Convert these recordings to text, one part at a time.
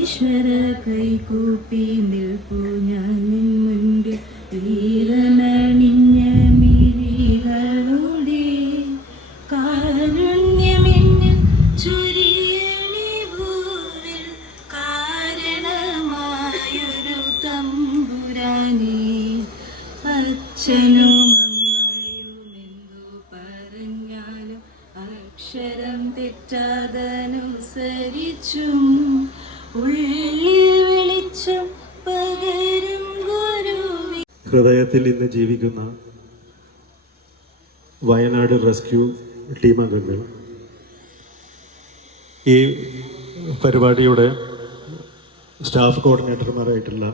ഈശ്വര കൈകൂപ്പി നിൽപ്പു ഞാൻ നിൻ മുൻപിൽ വീരനണിഞ്ഞ മിഴികളോടെ കാരുണ്യമെന്നിൽ ചൊരിയണി ഭൂവിൽ കാരണമായൊരു തമ്പുരാനേ അച്ഛനും അമ്മയുമെന്തോ പറഞ്ഞാലും അക്ഷരം തെറ്റാതനുസരിച്ചും ഹൃദയത്തിൽ ഇന്ന് ജീവിക്കുന്ന വയനാട് റെസ്ക്യൂ ടീം അംഗങ്ങൾ, ഈ പരിപാടിയുടെ സ്റ്റാഫ് കോർഡിനേറ്റർമാരായിട്ടുള്ള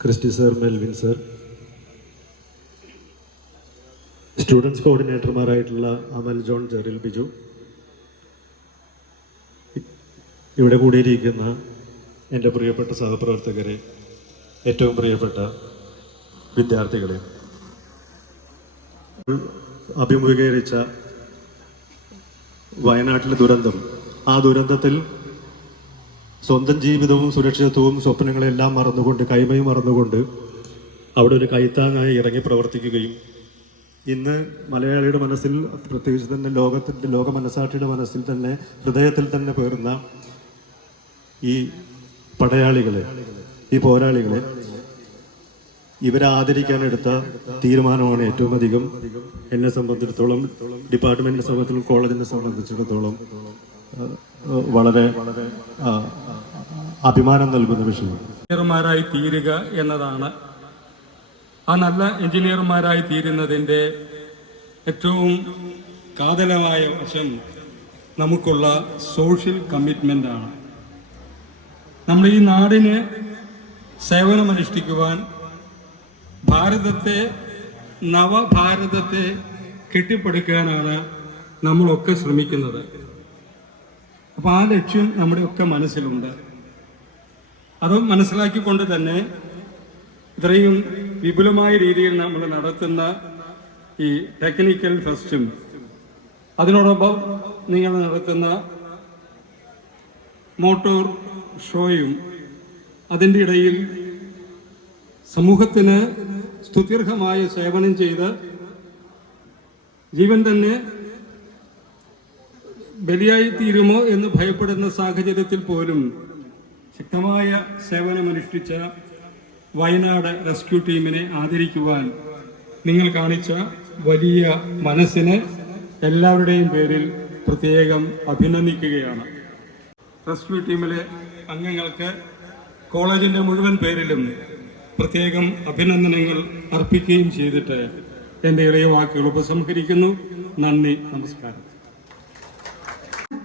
Christy sir, Melvin sir, students കോർഡിനേറ്റർമാരായിട്ടുള്ള അമൽ ജോൺ, ജെറിൽ ബിജു, ഇവിടെ കൂടിയിരിക്കുന്ന എൻ്റെ പ്രിയപ്പെട്ട സഹപ്രവർത്തകരെ, ഏറ്റവും പ്രിയപ്പെട്ട വിദ്യാർത്ഥികളെ, അഭിമുഖീകരിച്ച വയനാട്ടിലെ ദുരന്തം, ആ ദുരന്തത്തിൽ സ്വന്തം ജീവിതവും സുരക്ഷിതത്വവും സ്വപ്നങ്ങളെല്ലാം മറന്നുകൊണ്ട്, കൈമയും മറന്നുകൊണ്ട് അവിടെ ഒരു കൈത്താങ്ങായി ഇറങ്ങി പ്രവർത്തിക്കുകയും ഇന്ന് മലയാളിയുടെ മനസ്സിൽ, പ്രത്യേകിച്ച് തന്നെ ലോക മനസാക്ഷിയുടെ മനസ്സിൽ തന്നെ, ഹൃദയത്തിൽ തന്നെ പേറുന്ന ഈ പടയാളികളെ, ഈ പോരാളികളെ, ഇവരെ ആദരിക്കാനെടുത്ത തീരുമാനമാണ് ഏറ്റവും അധികം എന്നെ സംബന്ധിച്ചിടത്തോളം, ഡിപ്പാർട്ട്മെന്റിനെ സംബന്ധിച്ചിടത്തോളം, കോളേജിനെ സംബന്ധിച്ചിടത്തോളം വളരെ അഭിമാനം നൽകുന്ന വിഷയം. എഞ്ചിനീയർമാരായി തീരുക എന്നതാണ്. ആ നല്ല എഞ്ചിനീയർമാരായി തീരുന്നതിൻ്റെ ഏറ്റവും കാതലമായ വശം നമുക്കുള്ള സോഷ്യൽ കമ്മിറ്റ്മെൻ്റ് ആണ്. നമ്മൾ ഈ നാടിന് സേവനമനുഷ്ഠിക്കുവാൻ, ഭാരതത്തെ, നവഭാരതത്തെ കെട്ടിപ്പടുക്കാനാണ് നമ്മളൊക്കെ ശ്രമിക്കുന്നത്. അപ്പോൾ ആ ലക്ഷ്യം നമ്മുടെ ഒക്കെ മനസ്സിലുണ്ട്. അത് മനസ്സിലാക്കിക്കൊണ്ട് തന്നെ ഇത്രയും വിപുലമായ രീതിയിൽ നമ്മൾ നടത്തുന്ന ഈ ടെക്നിക്കൽ ഫെസ്റ്റും അതിനോടൊപ്പം നിങ്ങൾ നടത്തുന്ന മോട്ടോർ ഷോയും, അതിൻ്റെ ഇടയിൽ സമൂഹത്തിന് സ്തുത്യർഹമായ സേവനം ചെയ്ത് ജീവൻ തന്നെ ബലിയായി തീരുമോ എന്ന് ഭയപ്പെടുന്ന സാഹചര്യത്തിൽ പോലും ശക്തമായ സേവനമനുഷ്ഠിച്ച വയനാട് റെസ്ക്യൂ ടീമിനെ ആദരിക്കുവാൻ നിങ്ങൾ കാണിച്ച വലിയ മനസ്സിന് എല്ലാവരുടെയും പേരിൽ പ്രത്യേകം അഭിനന്ദിക്കുകയാണ്. റെസ്ക്യൂ ടീമിലെ അംഗങ്ങൾക്ക് കോളേജിന്റെ മുഴുവൻ പേരിലും പ്രത്യേകം അഭിനന്ദനങ്ങൾ അർപ്പിക്കുകയും ചെയ്തിട്ട് എൻ്റെ ഇളയ വാക്കുകൾ ഉപസംഹരിക്കുന്നു. നന്ദി, നമസ്കാരം.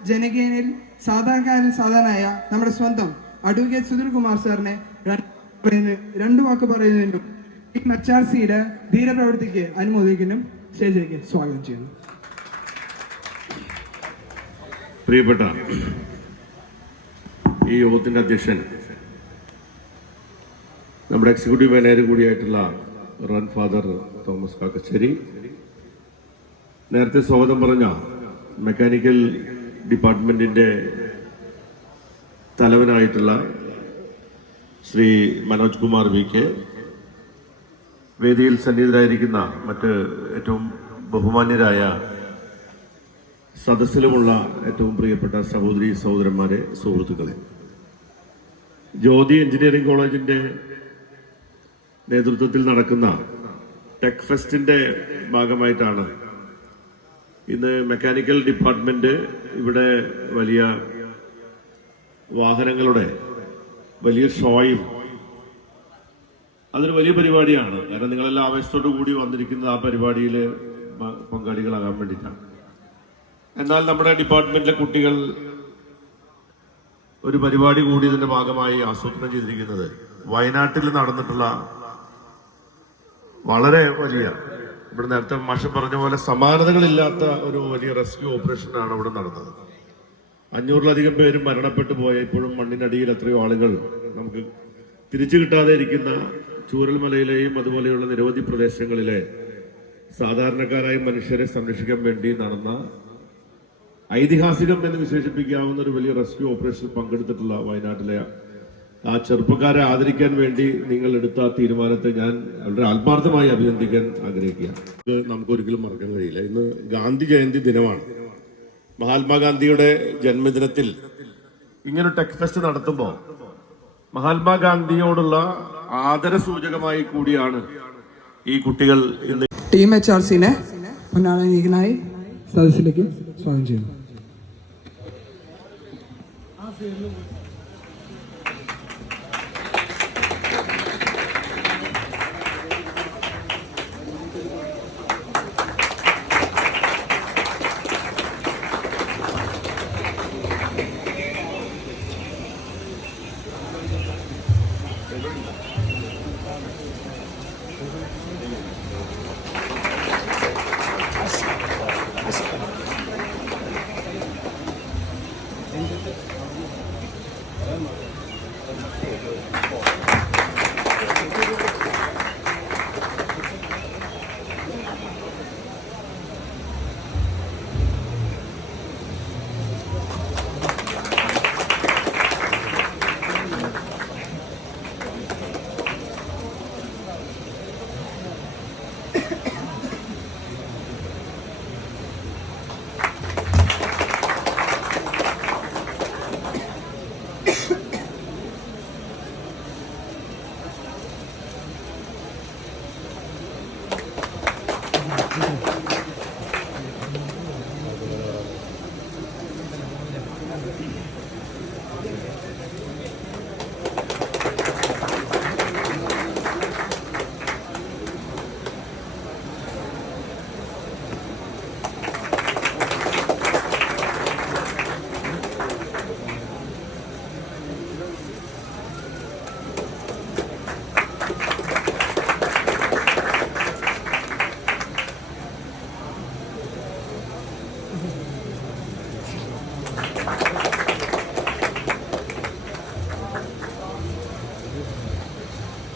ജനകീയനിൽ സാധാരണയായ നമ്മുടെ സ്വന്തം അഡ്വക്കേറ്റ് സുധീർ കുമാർ സാറിനെ രണ്ടു വാക്ക് പറയുന്നതിനും ഈ HRCയുടെ ധീരപ്രവൃത്തിക്ക് അനുമോദിക്കാനും സ്റ്റേജിലേക്ക് സ്വാഗതം ചെയ്യുന്നു. പ്രിയപ്പെട്ട ഈ യോഗത്തിന്റെ അധ്യക്ഷൻ, നമ്മുടെ എക്സിക്യൂട്ടീവ് മാനേജർ കൂടിയായിട്ടുള്ള റൺ ഫാദർ തോമസ് കാക്കശ്ശേരി, നേരത്തെ സ്വാഗതം പറഞ്ഞ മെക്കാനിക്കൽ ഡിപ്പാർട്ട്മെന്റിന്റെ തലവനായിട്ടുള്ള ശ്രീ മനോജ് കുമാർ VK, വേദിയിൽ സന്നിഹിതരായിരിക്കുന്ന മറ്റ് ഏറ്റവും ബഹുമാന്യരായ സദസ്സിലുമുള്ള ഏറ്റവും പ്രിയപ്പെട്ട സഹോദരി സഹോദരന്മാരെ, സുഹൃത്തുക്കളെ, ജ്യോതി എഞ്ചിനീയറിംഗ് കോളേജിന്റെ നേതൃത്വത്തിൽ നടക്കുന്ന ടെക് ഫെസ്റ്റിന്റെ ഭാഗമായിട്ടാണ് ഇന്ന് മെക്കാനിക്കൽ ഡിപ്പാർട്ട്മെന്റ് ഇവിടെ വലിയ വാഹനങ്ങളുടെ വലിയ ഷോയും, അതൊരു വലിയ പരിപാടിയാണ്. കാരണം നിങ്ങളെല്ലാം ആവേശത്തോടു കൂടി വന്നിരിക്കുന്നത് ആ പരിപാടിയിൽ പങ്കാളികളാകാൻ വേണ്ടിയിട്ടാണ്. എന്നാൽ നമ്മുടെ ഡിപ്പാർട്ട്മെന്റിലെ കുട്ടികൾ ഒരു പരിപാടി കൂടി ഇതിന്റെ ഭാഗമായി ആസൂത്രണം ചെയ്തിരിക്കുന്നത് വയനാട്ടിൽ നടന്നിട്ടുള്ള വളരെ വലിയ, ഇവിടെ നേരത്തെ മാഷ് പറഞ്ഞ പോലെ സമാനതകളില്ലാത്ത ഒരു വലിയ റെസ്ക്യൂ ഓപ്പറേഷനാണ് ഇവിടെ നടന്നത്. 500-ലധികം പേരും മരണപ്പെട്ടു പോയ, ഇപ്പോഴും മണ്ണിനടിയിൽ എത്രയോ ആളുകൾ നമുക്ക് തിരിച്ചു കിട്ടാതെ ഇരിക്കുന്ന ചൂരൽമലയിലെയും അതുപോലെയുള്ള നിരവധി പ്രദേശങ്ങളിലെ സാധാരണക്കാരായ മനുഷ്യരെ സംരക്ഷിക്കാൻ വേണ്ടി നടന്ന ഐതിഹാസികം എന്ന് വിശേഷിപ്പിക്കാവുന്ന ഒരു വലിയ റെസ്ക്യൂ ഓപ്പറേഷനിൽ പങ്കെടുത്തിട്ടുള്ള വയനാട്ടിലെ ആ ചെറുപ്പക്കാരെ ആദരിക്കാൻ വേണ്ടി നിങ്ങൾ എടുത്ത തീരുമാനത്തെ ഞാൻ വളരെ ആത്മാർത്ഥമായി അഭിനന്ദിക്കാൻ ആഗ്രഹിക്കുകയാണ്. ഇത് നമുക്കൊരിക്കലും മറക്കാൻ കഴിയില്ല. ഇന്ന് ഗാന്ധി ജയന്തി ദിനമാണ്. മഹാത്മാഗാന്ധിയുടെ ജന്മദിനത്തിൽ ഇങ്ങനൊരു ടെക് ഫെസ്റ്റ് നടത്തുമ്പോൾ മഹാത്മാഗാന്ധിയോടുള്ള ആദരസൂചകമായി കൂടിയാണ് ഈ കുട്ടികൾ ഇന്ന് ടീം HRCനെ പൊന്നാടനീകനായി സദസ്സിലേക്ക് സ്വാഗതം ചെയ്യുന്നു.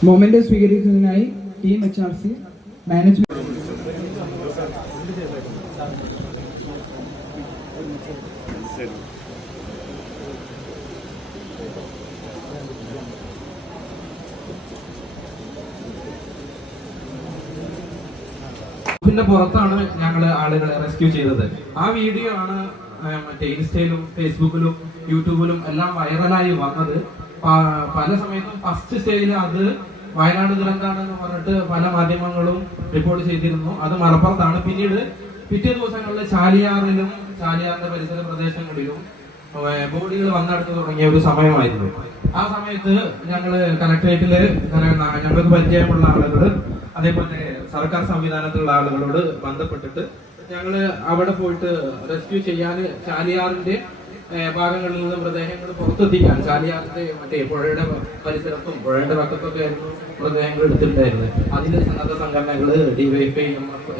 മൊമെന്റ് സ്വീകരിക്കുന്നതിനായി ടീം HRC മാനേജ്മെന്റ് പുറത്താണ് ഞങ്ങൾ ആളുകളെ റെസ്ക്യൂ ചെയ്തത്. ആ വീഡിയോ ആണ് മറ്റേ ഇൻസ്റ്റയിലും ഫേസ്ബുക്കിലും യൂട്യൂബിലും എല്ലാം വൈറലായി വന്നത്. പല സമയത്തും ഫസ്റ്റ് സ്റ്റേജിൽ അത് വയനാട് ദുരന്താണെന്ന് പറഞ്ഞിട്ട് പല മാധ്യമങ്ങളും റിപ്പോർട്ട് ചെയ്തിരുന്നു. അത് മലപ്പുറത്താണ്. പിന്നീട് പിറ്റേ ദിവസങ്ങളിൽ ചാലിയാറിലും ചാലിയാറിന്റെ പരിസര പ്രദേശങ്ങളിലും ബോഡികൾ വന്നെടുത്ത് തുടങ്ങിയ ഒരു സമയമായിരുന്നു. ആ സമയത്ത് ഞങ്ങള് കലക്ടറേറ്റില് ഞങ്ങൾക്ക് പരിചയമുള്ള ആളുകൾ, അതേപോലെ സർക്കാർ സംവിധാനത്തിലുള്ള ആളുകളോട് ബന്ധപ്പെട്ടിട്ട് ഞങ്ങള് അവിടെ പോയിട്ട് റെസ്ക്യൂ ചെയ്യാൻ ചാലിയാറിന്റെ ഭാഗങ്ങളിൽ നിന്ന് മൃതദേഹങ്ങൾ പുറത്തെത്തിക്കാൻ ചാലിയാറിന്റെ മറ്റേ പുഴയുടെ പരിസരത്തും പുഴയുടെ പക്കത്തൊക്കെ ആയിരുന്നു മൃതദേഹങ്ങൾ എടുത്തിട്ടുണ്ടായിരുന്നത്. അതിന്റെ സന്നദ്ധ സംഘടനകള് DYFI,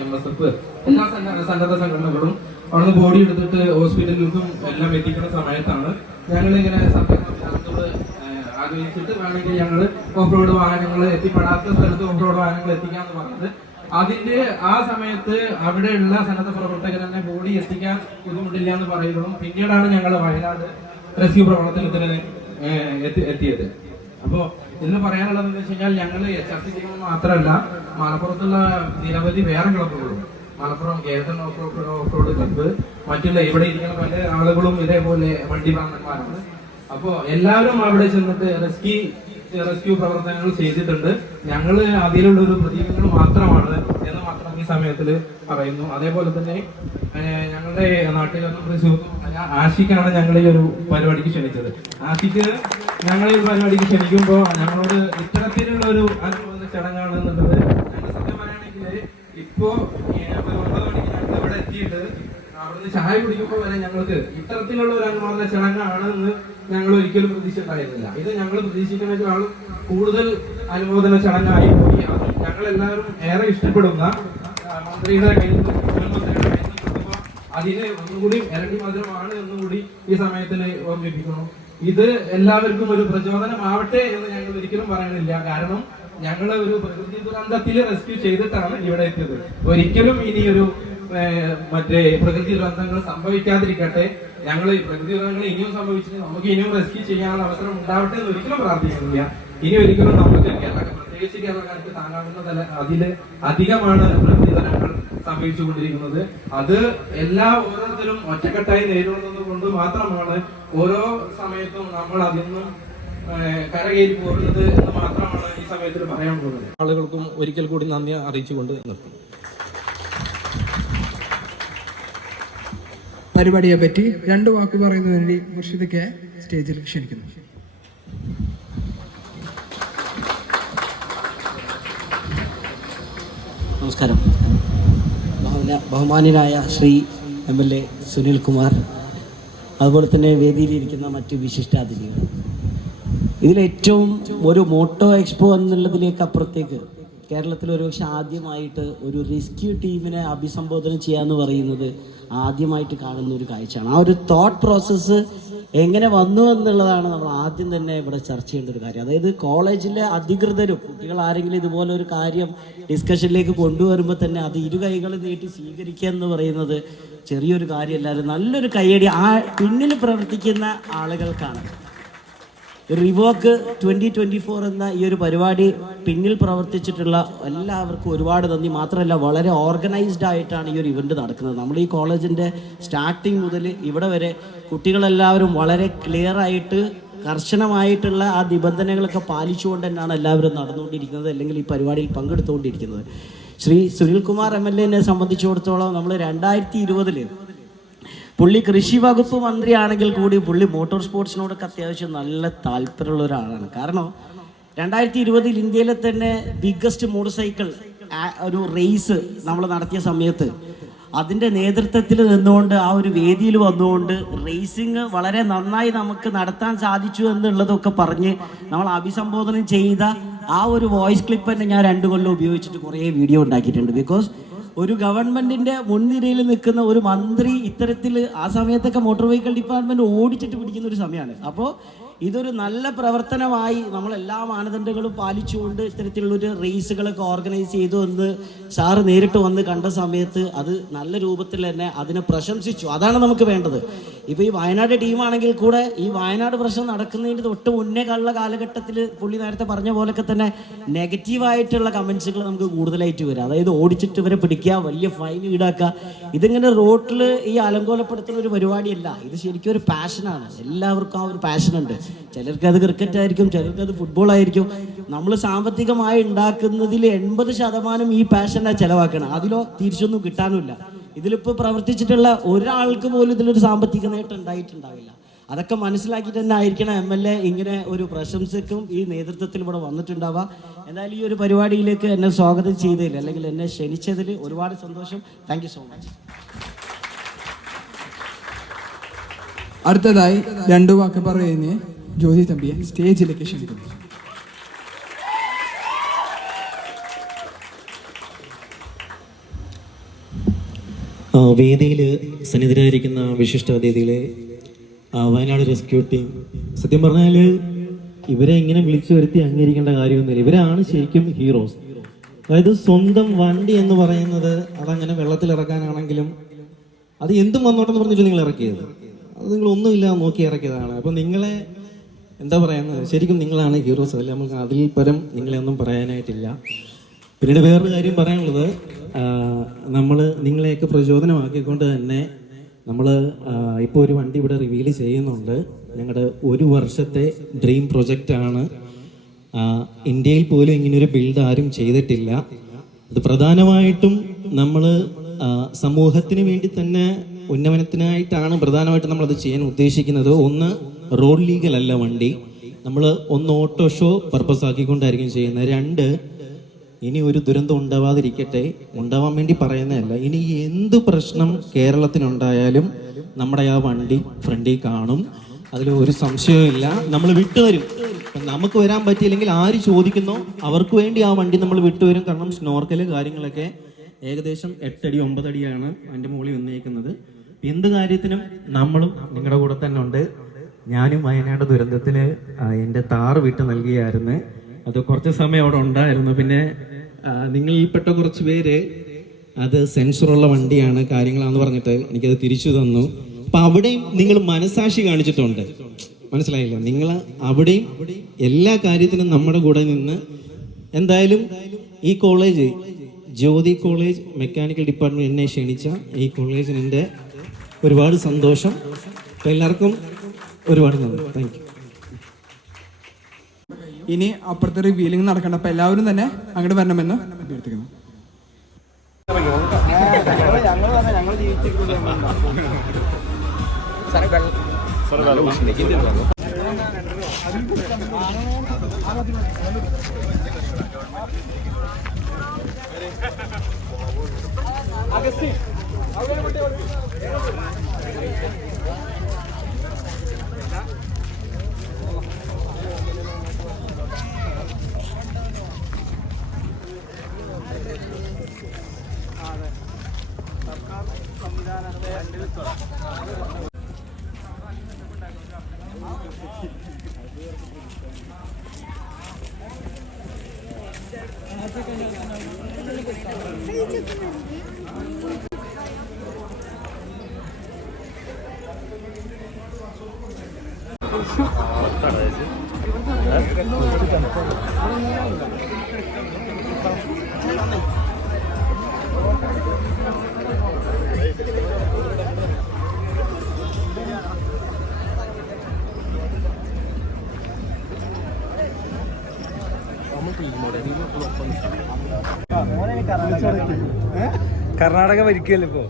MSF എല്ലാ സന്നദ്ധ സംഘടനകളും അവിടുന്ന് ബോഡി എടുത്തിട്ട് ഹോസ്പിറ്റലിലേക്കും എല്ലാം എത്തിക്കുന്ന സമയത്താണ് ഞങ്ങൾ ഇങ്ങനെ സർക്കാർ സംവിധാനത്തോട് ആഗ്രഹിച്ചിട്ട് വേണമെങ്കിൽ ഞങ്ങൾ ഓഫ് റോഡ് വാഹനങ്ങൾ എത്തിപ്പെടാത്ത സ്ഥലത്ത് ഓഫ് റോഡ് വാഹനങ്ങൾ എത്തിക്കാന്ന് പറഞ്ഞത്. അതിന്റെ ആ സമയത്ത് അവിടെയുള്ള സന്നദ്ധ പ്രവർത്തകർ തന്നെ ബോഡി എത്തിക്കാൻ ബുദ്ധിമുട്ടില്ല എന്ന് പറയുന്നതും പിന്നീടാണ് ഞങ്ങൾ വയനാട് റെസ്ക്യൂ പ്രവർത്തനത്തിന് എത്തിയത്. അപ്പോ ഇതിന് പറയാനുള്ളതെന്ന് വെച്ച് കഴിഞ്ഞാൽ ഞങ്ങൾ HRC ടീം മാത്രമല്ല, മലപ്പുറത്തുള്ള നിരവധി വേറെ ക്ലബ്ബുകളും, Malappuram Kerala off road club, മറ്റുള്ള ഇവിടെ ഇരിക്കുന്ന പല ആളുകളും ഇതേപോലെ വണ്ടി ഭ്രാന്തന്മാരാണ്. അപ്പോ എല്ലാവരും അവിടെ ചെന്നിട്ട് റെസ്ക്യൂ പ്രവർത്തനങ്ങൾ ചെയ്തിട്ടുണ്ട്. ഞങ്ങള് അതിലുള്ള ഒരു പ്രതീകങ്ങൾ മാത്രമാണ് എന്ന് മാത്രം ഈ സമയത്തിൽ പറയുന്നു. അതേപോലെ തന്നെ ഞങ്ങളുടെ നാട്ടുകാരും ആഷിക്കാണ് ഞങ്ങൾ ഈ ഒരു പരിപാടിക്ക് ക്ഷണിച്ചത്. ആഷിക്ക് ഞങ്ങൾ ഈ പരിപാടിക്ക് ക്ഷണിക്കുമ്പോൾ ഞങ്ങളോട് ഇത്തരത്തിലുള്ള ഒരു അനുഭവ ചടങ്ങാണ് എന്നുള്ളത് ഞങ്ങൾ സത്യം പറയുകയാണെങ്കിൽ ഇപ്പോ 9 മണിക്ക് ഞങ്ങൾ ഇവിടെ എത്തിയിട്ട് അവിടുന്ന് ചായ കുടിക്കുമ്പോൾ വരെ ഞങ്ങൾക്ക് ഇത്തരത്തിലുള്ള ഒരു അനുമോദന ചടങ്ങാണെന്ന് ഞങ്ങൾ ഒരിക്കലും പ്രതീക്ഷിച്ചിട്ടുണ്ടായിരുന്നില്ല. ഇത് ഞങ്ങൾ പ്രതീക്ഷിക്കുന്നതിനേക്കാളും കൂടുതൽ അനുമോദന ചടങ്ങായി പോയി. അത് ഞങ്ങൾ എല്ലാവരും ഏറെ ഇഷ്ടപ്പെടുന്ന മന്ത്രിയുടെ കയ്യിൽ നിന്ന്, മുഖ്യമന്ത്രിയുടെ കയ്യിൽ നിന്ന് കിട്ടുമ്പോൾ അതിന് ഒന്നുകൂടി ഇരട്ടി മധുരമാണ് എന്നുകൂടി ഈ സമയത്തിൽ ഓർമ്മിപ്പിക്കുന്നു. ഇത് എല്ലാവർക്കും ഒരു പ്രചോദനമാവട്ടെ എന്ന് ഞങ്ങൾ ഒരിക്കലും പറയണില്ല. കാരണം ഞങ്ങൾ ഒരു പ്രകൃതി ദുരന്തത്തിൽ റെസ്ക്യൂ ചെയ്തിട്ടാണ് ഇവിടെ എത്തിയത്. ഒരിക്കലും ഇനി ഒരു മറ്റേ പ്രകൃതി ദുരന്തങ്ങൾ സംഭവിക്കാതിരിക്കട്ടെ. ഞങ്ങൾ ഈ പ്രകൃതി ദുരന്തങ്ങൾ ഇനിയും സംഭവിച്ചിട്ട് നമുക്ക് ഇനിയും റെസ്ക്യൂ ചെയ്യാനുള്ള അവസരം ഉണ്ടാവട്ടെ എന്ന് ഒരിക്കലും പ്രാർത്ഥിക്കുന്നില്ല. ഇനി ഒരിക്കലും നമുക്ക് പ്രത്യേകിച്ച് കേരളക്കാർക്ക് താങ്ങാവുന്ന അതില് അധികമാണ് പ്രകൃതി ദുരന്തങ്ങൾ സംഭവിച്ചുകൊണ്ടിരിക്കുന്നത്. അത് ഓരോരുത്തരും ഒറ്റക്കെട്ടായി നേരിടുന്നത് കൊണ്ട് മാത്രമാണ് ഓരോ സമയത്തും നമ്മൾ അതിന്നും കരകയറി പോകുന്നത് എന്ന് മാത്രമാണ് ഈ സമയത്തിൽ പറയാൻ പോകുന്നത്. ആളുകൾക്കും ഒരിക്കൽ കൂടി നന്ദി അറിയിച്ചുകൊണ്ട് നിർത്തും. പരിപാടിയെ പറ്റി 2 വാക്ക് പറയുന്നതിന് വേണ്ടി മുർഷിദക്കെ സ്റ്റേജിൽ ക്ഷണിക്കുന്നു. നമസ്കാരം. ബഹുമാന്യനായ ശ്രീ MLA സുനിൽ കുമാർ, അതുപോലെ തന്നെ വേദിയിലിരിക്കുന്ന മറ്റ് വിശിഷ്ടാതിഥികൾ, ഇതിലേറ്റവും ഒരു മോട്ടോ എക്സ്പോ എന്നുള്ളതിലേക്ക് അപ്പുറത്തേക്ക് കേരളത്തിൽ ഒരുപക്ഷെ ആദ്യമായിട്ട് ഒരു റെസ്ക്യൂ ടീമിനെ അഭിസംബോധന ചെയ്യാന്ന് പറയുന്നത് ആദ്യമായിട്ട് കാണുന്ന ഒരു കാഴ്ചയാണ്. ആ ഒരു തോട്ട് പ്രോസസ്സ് എങ്ങനെ വന്നു എന്നുള്ളതാണ് നമ്മൾ ആദ്യം തന്നെ ഇവിടെ ചർച്ച ചെയ്യേണ്ട ഒരു കാര്യം. അതായത് കോളേജിലെ അധികൃതരും കുട്ടികൾ ആരെങ്കിലും ഇതുപോലെ ഒരു കാര്യം ഡിസ്കഷനിലേക്ക് കൊണ്ടുവരുമ്പോൾ തന്നെ അത് ഇരു കൈകൾ നീട്ടി സ്വീകരിക്കുക എന്ന് പറയുന്നത് ചെറിയൊരു കാര്യമല്ലാതെ നല്ലൊരു കയ്യടി ആ പിന്നിൽ പ്രവർത്തിക്കുന്ന ആളുകൾക്കാണ്. റിവോക്ക് 2024 എന്ന ഈ ഒരു പരിപാടി പിന്നിൽ പ്രവർത്തിച്ചിട്ടുള്ള എല്ലാവർക്കും ഒരുപാട് നന്ദി. മാത്രമല്ല വളരെ ഓർഗനൈസ്ഡ് ആയിട്ടാണ് ഈ ഒരു ഇവൻറ്റ് നടക്കുന്നത്. നമ്മൾ ഈ കോളേജിൻ്റെ സ്റ്റാർട്ടിങ് മുതൽ ഇവിടെ വരെ കുട്ടികളെല്ലാവരും വളരെ ക്ലിയർ ആയിട്ട് കർശനമായിട്ടുള്ള ആ നിബന്ധനകളൊക്കെ പാലിച്ചുകൊണ്ട് തന്നെയാണ് എല്ലാവരും നടന്നുകൊണ്ടിരിക്കുന്നത്, അല്ലെങ്കിൽ ഈ പരിപാടിയിൽ പങ്കെടുത്തുകൊണ്ടിരിക്കുന്നത്. ശ്രീ സുനിൽകുമാർ MLA സംബന്ധിച്ചിടത്തോളം നമ്മൾ 2020 പുള്ളി കൃഷി വകുപ്പ് മന്ത്രിയാണെങ്കിൽ കൂടി പുള്ളി മോട്ടോർ സ്പോർട്സിനോടൊക്കെ അത്യാവശ്യം നല്ല താല്പര്യമുള്ള ഒരാളാണ്. കാരണം 2020 ഇന്ത്യയിലെ തന്നെ ബിഗ്ഗസ്റ്റ് മോട്ടോർ സൈക്കിൾ ഒരു റേസ് നമ്മൾ നടത്തിയ സമയത്ത് അതിൻ്റെ നേതൃത്വത്തിൽ നിന്നുകൊണ്ട് ആ ഒരു വേദിയിൽ വന്നുകൊണ്ട് റേസിങ് വളരെ നന്നായി നമുക്ക് നടത്താൻ സാധിച്ചു എന്നുള്ളതൊക്കെ പറഞ്ഞ് നമ്മൾ അഭിസംബോധന ചെയ്ത ആ ഒരു വോയിസ് ക്ലിപ്പ് തന്നെ ഞാൻ 2 കൊല്ലം ഉപയോഗിച്ചിട്ട് കുറേ വീഡിയോ ഉണ്ടാക്കിയിട്ടുണ്ട്. ബിക്കോസ് ഒരു ഗവൺമെന്റിന്റെ മുൻനിരയിൽ നിൽക്കുന്ന ഒരു മന്ത്രി ഇത്തരത്തിൽ ആ സമയത്തൊക്കെ മോട്ടോർ വെഹിക്കിൾ ഡിപ്പാർട്ട്മെന്റ് ഓടിച്ചിട്ട് പിടിക്കുന്ന ഒരു സമയമാണ്. അപ്പോൾ ഇതൊരു നല്ല പ്രവർത്തനമായി നമ്മൾ എല്ലാ മാനദണ്ഡങ്ങളും പാലിച്ചുകൊണ്ട് ഇത്തരത്തിലുള്ളൊരു റേസുകളൊക്കെ ഓർഗനൈസ് ചെയ്തു എന്ന് സാറ് നേരിട്ട് വന്ന് കണ്ട സമയത്ത് അത് നല്ല രൂപത്തിൽ തന്നെ അതിനെ പ്രശംസിച്ചു. അതാണ് നമുക്ക് വേണ്ടത്. ഇപ്പോൾ ഈ വയനാട് ടീമാണെങ്കിൽ കൂടെ ഈ വയനാട് പ്രശ്നം നടക്കുന്നതിന് തൊട്ട് മുന്നേ ഉള്ള കാലഘട്ടത്തിൽ പുള്ളി നേരത്തെ പറഞ്ഞ പോലൊക്കെ തന്നെ നെഗറ്റീവായിട്ടുള്ള കമൻസുകൾ നമുക്ക് കൂടുതലായിട്ട് വരും. അതായത് ഓടിച്ചിട്ട് ഇവരെ പിടിക്കുക, വലിയ ഫൈൻ ഈടാക്കുക. ഇതിങ്ങനെ റോട്ടിൽ ഈ അലങ്കോലപ്പെടുത്തുന്ന ഒരു പരിപാടിയല്ല. ഇത് ശരിക്കും ഒരു പാഷനാണ്. എല്ലാവർക്കും ആ ഒരു പാഷനുണ്ട്. ചിലർക്ക് അത് ക്രിക്കറ്റ് ആയിരിക്കും, ചിലർക്ക് അത് ഫുട്ബോൾ ആയിരിക്കും. നമ്മൾ സാമ്പത്തികമായി ഉണ്ടാക്കുന്നതിൽ 80% ഈ പാഷനാണ് ചിലവാക്കണം. അതിലോ തിരിച്ചൊന്നും കിട്ടാനുമില്ല. ഇതിലിപ്പോൾ പ്രവർത്തിച്ചിട്ടുള്ള ഒരാൾക്ക് പോലും ഇതിലൊരു സാമ്പത്തിക നേട്ടം ഉണ്ടായിട്ടുണ്ടാവില്ല. അതൊക്കെ മനസ്സിലാക്കിയിട്ട് തന്നെ ആയിരിക്കണം MLA ഇങ്ങനെ ഒരു പ്രശംസയ്ക്കും ഈ നേതൃത്വത്തിൽ ഇവിടെ വന്നിട്ടുണ്ടാവുക. എന്തായാലും ഈ ഒരു പരിപാടിയിലേക്ക് എന്നെ സ്വാഗതം ചെയ്തതിൽ അല്ലെങ്കിൽ എന്നെ ക്ഷണിച്ചതിൽ ഒരുപാട് സന്തോഷം. Thank you so much. അടുത്തതായി 2 വാക്ക് പറയുന്ന ജ്യോതി തമ്പിയെ സ്റ്റേജിലേക്ക് ക്ഷണിക്കുന്നു. വേദിയിൽ സന്നിധരായിരിക്കുന്ന വിശിഷ്ട അതിഥികളെ, വയനാട് റെസ്ക്യൂ ടീം, സത്യം പറഞ്ഞാൽ ഇവരെ ഇങ്ങനെ വിളിച്ചു വരുത്തി അംഗീകരിക്കേണ്ട കാര്യമൊന്നുമില്ല. ഇവരാണ് ശരിക്കും ഹീറോസ്. അതായത് സ്വന്തം വണ്ടി എന്ന് പറയുന്നത് അതങ്ങനെ വെള്ളത്തിൽ ഇറക്കാനാണെങ്കിലും അത് എന്തും വന്നോട്ടെന്ന് പറഞ്ഞിട്ട് നിങ്ങൾ ഇറക്കിയത്, അത് നിങ്ങൾ ഒന്നുമില്ല നോക്കി ഇറക്കിയതാണ്. അപ്പം നിങ്ങളെ എന്താ പറയുന്നത്, ശരിക്കും നിങ്ങളാണ് ഹീറോസ്. അല്ല, നമുക്ക് അതിൽ പരം നിങ്ങളെ ഒന്നും പറയാനായിട്ടില്ല. പിന്നീട് വേറൊരു കാര്യം പറയാനുള്ളത്, നമ്മൾ നിങ്ങളെയൊക്കെ പ്രചോദനമാക്കിക്കൊണ്ട് തന്നെ നമ്മൾ ഇപ്പോൾ ഒരു വണ്ടി ഇവിടെ റിവീൽ ചെയ്യുന്നുണ്ട്. ഞങ്ങളുടെ 1 വർഷത്തെ ഡ്രീം പ്രൊജക്റ്റാണ്. ഇന്ത്യയിൽ പോലും ഇങ്ങനൊരു ബിൽഡ് ആരും ചെയ്തിട്ടില്ല. അത് പ്രധാനമായിട്ടും നമ്മൾ സമൂഹത്തിന് വേണ്ടി തന്നെ ഉന്നമനത്തിനായിട്ടാണ് പ്രധാനമായിട്ടും നമ്മളത് ചെയ്യാൻ ഉദ്ദേശിക്കുന്നത്. ഒന്ന്, റോഡ് ലീഗൽ അല്ല വണ്ടി. നമ്മൾ ഓട്ടോ ഷോ പർപ്പസ് ആക്കിക്കൊണ്ടായിരിക്കും ചെയ്യുന്നത്. 2, ഇനി ഒരു ദുരന്തം ഉണ്ടാവാതിരിക്കട്ടെ, ഉണ്ടാവാൻ വേണ്ടി പറയുന്നതല്ല, ഇനി എന്ത് പ്രശ്നം കേരളത്തിനുണ്ടായാലും നമ്മുടെ ആ വണ്ടി ഫ്രണ്ടിൽ കാണും. അതിൽ ഒരു സംശയവുമില്ല. നമ്മൾ വിട്ടുവരും. നമുക്ക് വരാൻ പറ്റിയില്ലെങ്കിൽ ആര് ചോദിക്കുന്നോ അവർക്ക് വേണ്ടി ആ വണ്ടി നമ്മൾ വിട്ടുവരും. കാരണം സ്നോർക്കല് കാര്യങ്ങളൊക്കെ ഏകദേശം 8 അടി 9 അടിയാണ് അതിൻ്റെ മുകളിൽ വന്നേക്കുന്നത്. എന്ത് കാര്യത്തിനും നമ്മളും നിങ്ങളുടെ കൂടെ തന്നെ ഉണ്ട്. ഞാനും വയനാട് ദുരന്തത്തിന് എൻ്റെ താറ് വിട്ട് നൽകിയായിരുന്നു. അത് കുറച്ച് സമയം അവിടെ ഉണ്ടായിരുന്നു. പിന്നെ നിങ്ങൾ ഈ പെട്ട കുറച്ച് പേര് അത് സെൻസറുള്ള വണ്ടിയാണ് കാര്യങ്ങളാന്ന് പറഞ്ഞിട്ട് എനിക്കത് തിരിച്ചു തന്നു. അപ്പം അവിടെയും നിങ്ങൾ മനസാക്ഷി കാണിച്ചിട്ടുണ്ട്, മനസ്സിലായില്ല? നിങ്ങൾ അവിടെയും എല്ലാ കാര്യത്തിനും നമ്മുടെ കൂടെ നിന്ന് എന്തായാലും ഈ college Jyothi college mechanical department എന്നെ ക്ഷണിച്ച ഈ കോളേജിന് എൻ്റെ ഒരുപാട് സന്തോഷം. അപ്പം എല്ലാവർക്കും ഒരുപാട് നന്ദി. Thank you. ഇനി അപ്പുറത്തെ റിവീലിംഗ് നടക്കണം. അപ്പം എല്ലാവരും തന്നെ അങ്ങോട്ട് വരണമെന്ന് അഭ്യർത്ഥിക്കുന്നു. കർണാടക ഭരിക്കല്ലേ ഇപ്പോ?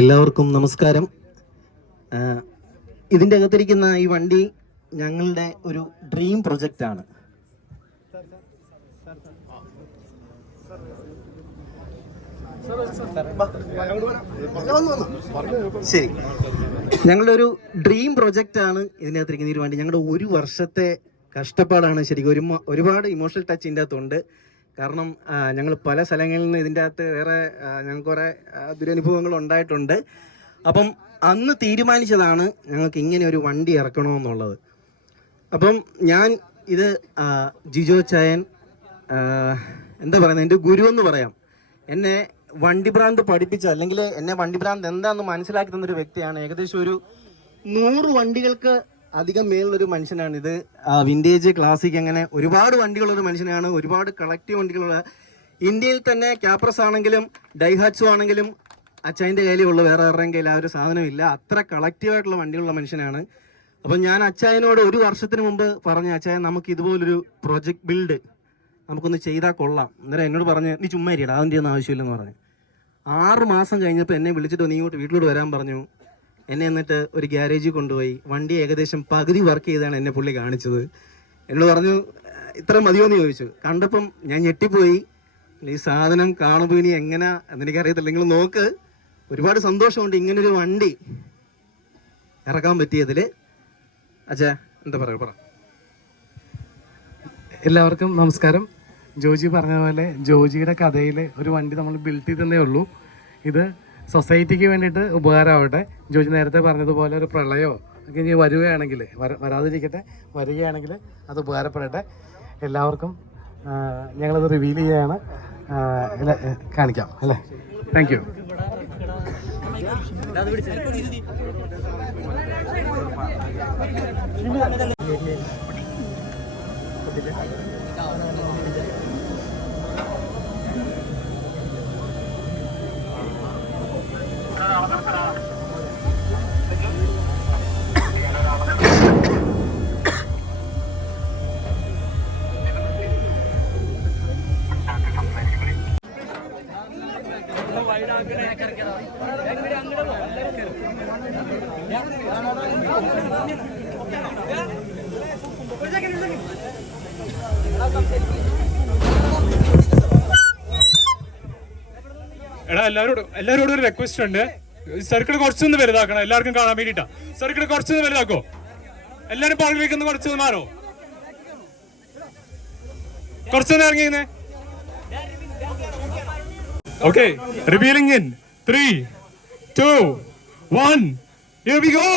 എല്ലാവർക്കും നമസ്കാരം. ഇതിൻ്റെ അകത്തിരിക്കുന്ന ഈ വണ്ടി ഞങ്ങളുടെ ഒരു ഡ്രീം പ്രൊജക്റ്റ് ആണ്. ശരി, ഞങ്ങളുടെ ഒരു ഡ്രീം പ്രൊജക്റ്റ് ആണ് ഇതിൻ്റെ അകത്തിരിക്കുന്ന ഈ വണ്ടി. ഞങ്ങളുടെ ഒരു വർഷത്തെ കഷ്ടപ്പാടാണ്. ശരിക്കും ഒരുപാട് ഇമോഷണൽ ടച്ച് ഇതിൻ്റെ അകത്തുണ്ട്. കാരണം ഞങ്ങൾ പല സ്ഥലങ്ങളിൽ നിന്ന് ഇതിൻ്റെ അകത്ത് വേറെ ഞങ്ങൾക്ക് കുറേ ദുരനുഭവങ്ങൾ ഉണ്ടായിട്ടുണ്ട്. അപ്പം അന്ന് തീരുമാനിച്ചതാണ് ഞങ്ങൾക്ക് ഇങ്ങനെ ഒരു വണ്ടി ഇറക്കണമെന്നുള്ളത്. അപ്പം ഞാൻ ഇത് ജിജോ ചായൻ എന്താ പറയുന്നത്, എൻ്റെ ഗുരു എന്ന് പറയാം. എന്നെ വണ്ടി ഭ്രാന്ത് പഠിപ്പിച്ച, അല്ലെങ്കിൽ എന്നെ വണ്ടി ഭ്രാന്ത് എന്താണെന്ന് മനസ്സിലാക്കി തന്നൊരു വ്യക്തിയാണ്. ഏകദേശം ഒരു 100 വണ്ടികൾക്ക് അധികം മേലുള്ളൊരു മനുഷ്യനാണ്. ഇത് വിൻറ്റേജ്, ക്ലാസിക്, അങ്ങനെ ഒരുപാട് വണ്ടികളുള്ളൊരു മനുഷ്യനാണ്. ഒരുപാട് കളക്റ്റീവ് വണ്ടികളുള്ള, ഇന്ത്യയിൽ തന്നെ ക്യാപ്രസ് ആണെങ്കിലും ഡൈഹാറ്റ്സോ ആണെങ്കിലും അച്ചായൻ്റെ കയ്യിലുള്ള വേറെ ആരുടെയും കയ്യിൽ ആ ഒരു സാധനമില്ല. അത്ര കളക്റ്റീവായിട്ടുള്ള വണ്ടികളുള്ള മനുഷ്യനാണ്. അപ്പം ഞാൻ അച്ചായനോട് ഒരു വർഷത്തിന് മുമ്പ് പറഞ്ഞ, അച്ചായൻ നമുക്ക് ഇതുപോലൊരു പ്രോജക്റ്റ് ബിൽഡ് നമുക്കൊന്ന് ചെയ്താൽ കൊള്ളാം. അന്നേരം എന്നോട് പറഞ്ഞ് നീ ചുമ്മാ ഇരിയടാ, അതിൻ്റെ ഒന്നും ആവശ്യമില്ലെന്ന് പറഞ്ഞു. 6 മാസം കഴിഞ്ഞപ്പോൾ എന്നെ വിളിച്ചിട്ട് നീ ഇങ്ങോട്ട് വീട്ടിലോട്ട് വരാൻ പറഞ്ഞു. എന്നെ എന്നിട്ട് ഒരു ഗ്യാരേജിൽ കൊണ്ടുപോയി. വണ്ടി ഏകദേശം പകുതി വർക്ക് ചെയ്താണ് എന്നെ പുള്ളി കാണിച്ചത്. എന്നോട് പറഞ്ഞു ഇത്ര മതിയോ എന്ന് ചോദിച്ചു. കണ്ടപ്പം ഞാൻ ഞെട്ടിപ്പോയി. ഈ സാധനം കാണുമ്പോൾ ഇനി എങ്ങനെ എന്നെനിക്കറിയത്തില്ല, നിങ്ങൾ നോക്ക്. ഒരുപാട് സന്തോഷമുണ്ട് ഇങ്ങനൊരു വണ്ടി ഇറക്കാൻ പറ്റിയതിൽ. അച്ഛാ എന്താ പറയുക, പറ. എല്ലാവർക്കും നമസ്കാരം. ജോജി പറഞ്ഞ പോലെ ജോജിയുടെ കഥയിൽ ഒരു വണ്ടി നമ്മൾ ബിൽഡ് ചെയ്തതേ ഉള്ളൂ. ഇത് സൊസൈറ്റിക്ക് വേണ്ടിയിട്ട് ഉപകാരമാവട്ടെ. ജോജി നേരത്തെ പറഞ്ഞതുപോലെ ഒരു പ്രളയമോ ഒക്കെ ഇനി വരികയാണെങ്കിൽ, വരാതിരിക്കട്ടെ, വരികയാണെങ്കിൽ അത് ഉപകാരപ്പെടട്ടെ. എല്ലാവർക്കും ഞങ്ങളത് റിവീൽ ചെയ്യുകയാണ്, കാണിക്കാം അല്ലേ. Thank you. എടാ എല്ലാവരോടും ഒരു റിക്വസ്റ്റ് ഉണ്ട്. സർക്കിൾ കുറച്ചൊന്ന് വലുതാക്കണം, എല്ലാവർക്കും കാണാൻ വേണ്ടിട്ടാ. സർക്കിൾ കുറച്ചൊന്ന് വലുതാക്കോ, എല്ലാരും പാളിലേക്ക് ഒന്ന് കുറച്ചൊന്ന് മാറോ, കുറച്ചൊന്ന് ഇറങ്ങിയെന്നേ. Okay, revealing in 3, 2, 1, here we go.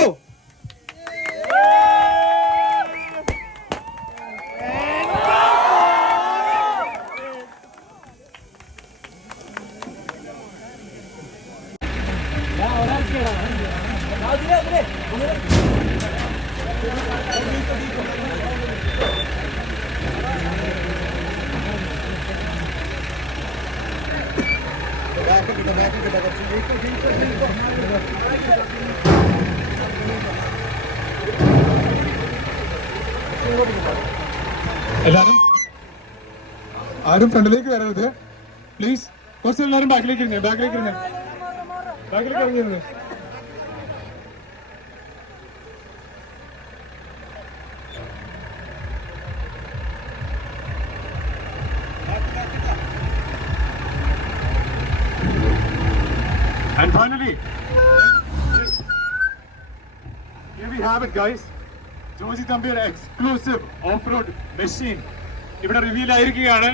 എല്ലാരും ആരും ഫ്രണ്ടിലേക്ക് വരരുത് പ്ലീസ്. കുറച്ച് എല്ലാവരും ബാക്കിലേക്ക് ഇറങ്ങിയിരുന്നു. And finally, here we have it, guys. Joji തമ്പിയുടെ എക്സ്ക്ലൂസീവ് ഓഫ് റോഡ് മെഷീൻ ഇവിടെ റിവീൽ ആയിരിക്കുകയാണ്.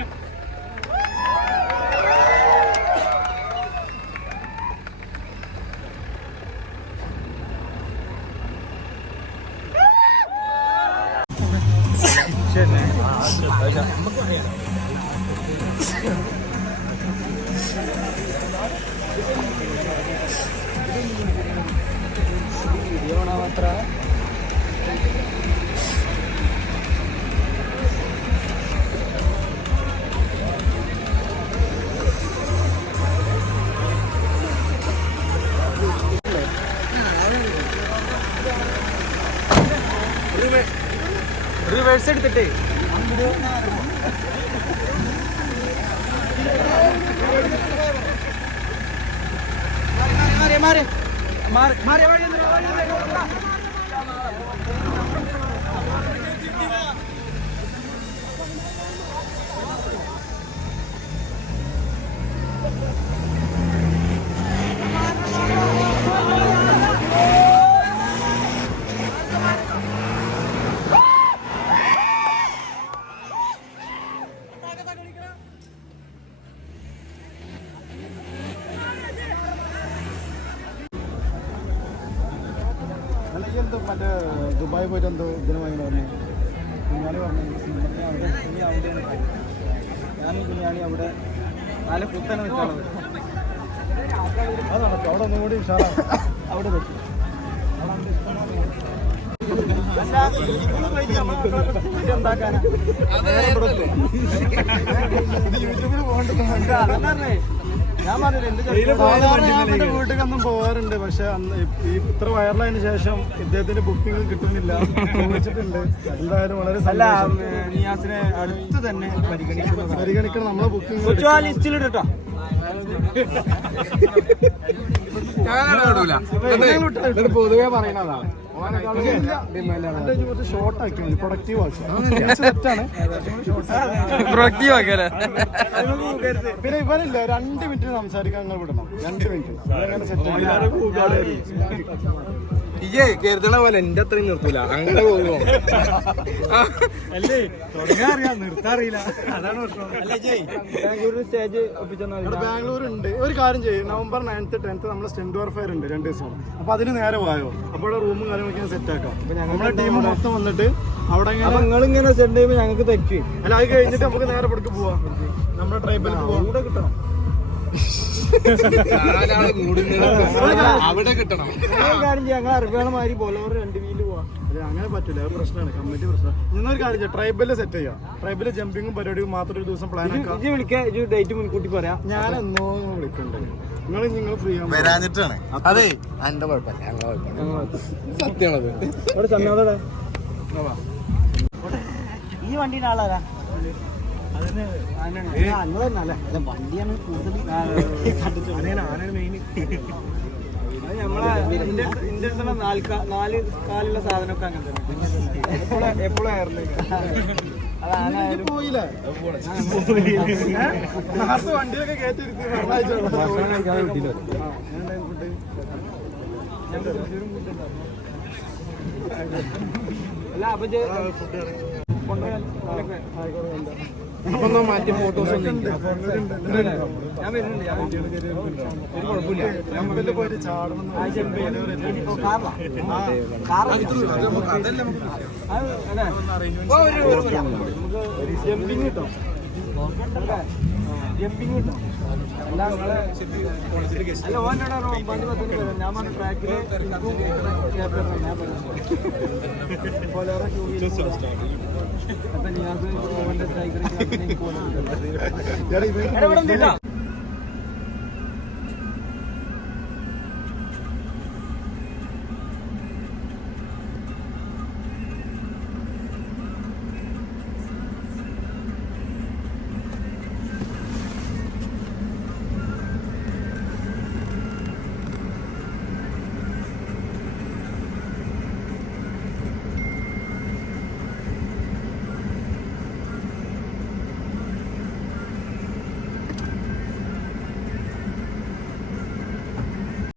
റിവേഴ്സ് എടുത്തിട്ടേ മറ്റേ ദുബായി പോയിട്ട് എന്തോ ഇതിന് വാങ്ങി പറഞ്ഞു കുഞ്ഞാണി പറഞ്ഞു ഞാനും കുഞ്ഞാണി അവിടെ നാല് കുത്തനെ നിൽക്കാനുള്ളത് അതാണ് അവിടെ ഒന്നും കൂടി ഉഷാറാണ് അവിടെ പറ്റി എന്താക്കാനാ യൂട്യൂബിൽ പോകണ്ട അതല്ലേ ഞാൻ പറഞ്ഞില്ല വീട്ടിലൊന്നും പോകാറുണ്ട്. പക്ഷെ അന്ന് ഇത്ര വൈറലായതിനു ശേഷം ഇദ്ദേഹത്തിന്റെ ബുക്കിംഗ് കിട്ടുന്നില്ല, ചോദിച്ചിട്ടുണ്ട്. എന്തായാലും വളരെ നിയാസിനെ അടുത്ത് തന്നെ പരിഗണിക്കണം നമ്മളെ ബുക്കിംഗ് ലിസ്റ്റിലിട്ടോ. പൊതുവെ പറയുന്നതാണ് കുറച്ച് ഷോർട്ട് ആക്കി മതി, പ്രൊഡക്റ്റീവ് ആക്കി. പിന്നെ ഇവനില്ല 2 മിനിറ്റ് സംസാരിക്കാൻ നിങ്ങൾ വിടണം. 2 മിനിറ്റ് അങ്ങനെ സെറ്റ് കരുതണ പോലെ എന്റെ അത്രയും നിർത്തൂല, അങ്ങനെ പോകുമോ അല്ലേ? തുടങ്ങാൻ അറിയാം, നിർത്താൻ അറിയില്ല, അതാണ് പ്രശ്നം. ബാംഗ്ലൂരിൽ സ്റ്റേജ് ബാംഗ്ലൂർ ഉണ്ട്. ഒരു കാര്യം ചെയ്യും, November 9th 10th നമ്മൾ സ്റ്റെൻഡ് ഫെയർ ഉണ്ട് 2 ദിവസം. അപ്പൊ അതിന് നേരെ പോയോ, അപ്പോൾ റൂമും കാര്യങ്ങളൊക്കെ സെറ്റ് ആക്കാം. നമ്മളെ ടീം മൊത്തം വന്നിട്ട് അവിടെ നിങ്ങളിങ്ങനെ സെൻഡ് ചെയ്യുമ്പോൾ ഞങ്ങൾക്ക് തെറ്റി. അല്ല അത് കഴിഞ്ഞിട്ട് നമുക്ക് നേരെ ഇവിടേക്ക് പോവാം, നമ്മുടെ ട്രൈബൽ കൂടെ കിട്ടണം. അവിടെ കിട്ടണം. കാര്യം ചെയ്യാം, ഞങ്ങൾ അറിവുകളമാതിരി ബോലോറ് 2 വീല് പോവാം. അങ്ങനെ പറ്റില്ല, അത് പ്രശ്നമാണ്, കമ്മിറ്റി പ്രശ്നം. ഇന്നൊരു കാര്യം ചെയ്യാം, ട്രൈബല് സെറ്റ് ചെയ്യാം. ട്രൈബല് ജമ്പിങ്ങും പരിപാടിയും മാത്രം ഒരു ദിവസം പ്ലാൻ ആക്കാം. വിളിക്കാം, ഡേറ്റ് മുൻകൂട്ടി പറയാം. ഞാൻ എന്നോ വിളിക്കണ്ടേ, നിങ്ങൾ ഫ്രീ വരാഞ്ഞിട്ടാണ്. അതെ എന്റെ കുഴപ്പമില്ല, സത്യമാണത്. അവിടെ ചെന്നാടെ ഈ വണ്ടീൻ്റെ ആളാരാ? വണ്ടിയാണ് കൂടുതൽ നമ്മളെ ഇന്ത്യ നാല് കാലുള്ള സാധനമൊക്കെ അങ്ങനെ തന്നെ എപ്പോഴും പോയില്ലേ വണ്ടിയൊക്കെ കയറ്റിരുത്തി അല്ല അപ്പൊ അപ്പൊ മാറ്റി ഫോട്ടോസ് ഒന്നും ഞാൻ വരുന്നുണ്ട് ഒരു കുഴപ്പമില്ല ജമ്പിങ് കിട്ടോ ജമ്പിങ് കിട്ടോ അല്ല അല്ല ഓനോട് 9:10 വരാം ഞാൻ പറഞ്ഞ ട്രാക്കില് അപ്പൊ ഞാൻ